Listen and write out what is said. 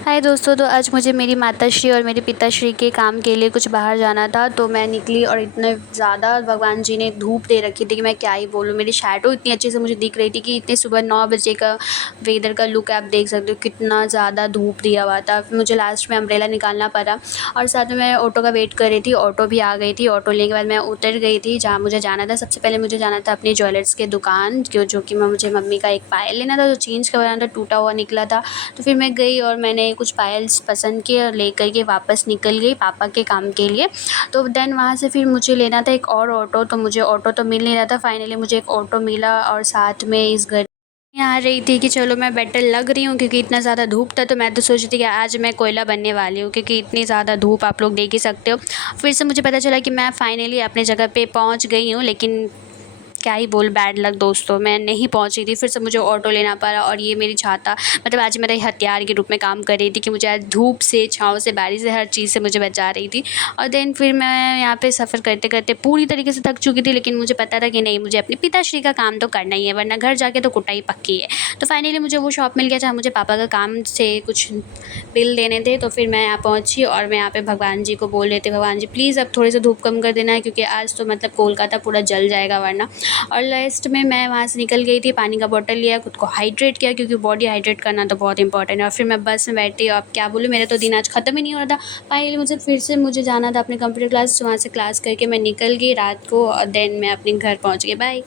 हाय दोस्तों, तो आज मुझे मेरी माताश्री और मेरे पिताश्री के काम के लिए कुछ बाहर जाना था। तो मैं निकली और इतने ज़्यादा भगवान जी ने धूप दे रखी थी कि मैं क्या ही बोलूँ। मेरी शैडो इतनी अच्छे से मुझे दिख रही थी कि इतने सुबह 9 बजे का वेदर का लुक आप देख सकते हो, कितना ज़्यादा धूप दिया हुआ था। फिर मुझे लास्ट में अम्ब्रेला निकालना पड़ा और साथ में मैं ऑटो का वेट कर रही थी। ऑटो भी आ गई थी। ऑटो लेने के बाद मैं उतर गई थी जहाँ मुझे जाना था। सबसे पहले मुझे जाना था अपनी ज्वेलर्स के दुकान, जो कि मुझे मम्मी का एक पायल लेना था, जो चेंज करवाना था, टूटा हुआ निकला था। तो फिर मैं गई और मैंने कुछ पायल्स पसंद किए और लेकर के वापस निकल गई पापा के काम के लिए। तो देन वहाँ से फिर मुझे लेना था एक और ऑटो। तो मुझे ऑटो तो मिल नहीं रहा था। फाइनली मुझे एक ऑटो मिला और साथ में इस घर आ रही थी कि चलो मैं बेटर लग रही हूँ, क्योंकि इतना ज़्यादा धूप था। तो मैं तो सोच रही थी कि आज मैं कोयला बनने वाली हूँ, क्योंकि इतनी ज़्यादा धूप आप लोग देख ही सकते हो। फिर से मुझे पता चला कि मैं फाइनली अपनी जगह पे पहुँच गई हूँ, लेकिन क्या ही बोल, बैड लक दोस्तों, मैं नहीं पहुंची थी। फिर से मुझे ऑटो लेना पड़ा और ये मेरी छाता मतलब आज मेरे हथियार के रूप में काम कर रही थी कि मुझे आज धूप से, छाँव से, बारिश से, हर चीज़ से मुझे बचा रही थी। और देन फिर मैं यहाँ पे सफ़र करते करते पूरी तरीके से थक चुकी थी, लेकिन मुझे पता था कि नहीं, मुझे अपने पिताश्री का काम तो करना ही है, वरना घर जाके तो कुटाई पक्की है। तो फाइनली मुझे वो शॉप मिल गया जहाँ मुझे पापा का काम से कुछ बिल देने थे। तो फिर मैं यहाँ पहुँची और मैं यहाँ पे भगवान जी को बोल रहे थे, भगवान जी प्लीज़ अब थोड़ी सी धूप कम कर देना है, क्योंकि आज तो मतलब कोलकाता पूरा जल जाएगा वरना। और लास्ट में मैं वहाँ से निकल गई थी, पानी का बॉटल लिया, खुद को हाइड्रेट किया, क्योंकि बॉडी हाइड्रेट करना तो बहुत इंपॉर्टेंट है। और फिर मैं बस में बैठी और अब क्या बोलूँ, मेरा तो दिन आज ख़त्म ही नहीं हो रहा था। फाइनली मुझे जाना था अपने कंप्यूटर क्लास, वहाँ से क्लास करके मैं निकल गई रात को और देन मैं अपने घर पहुँच गई। बाय।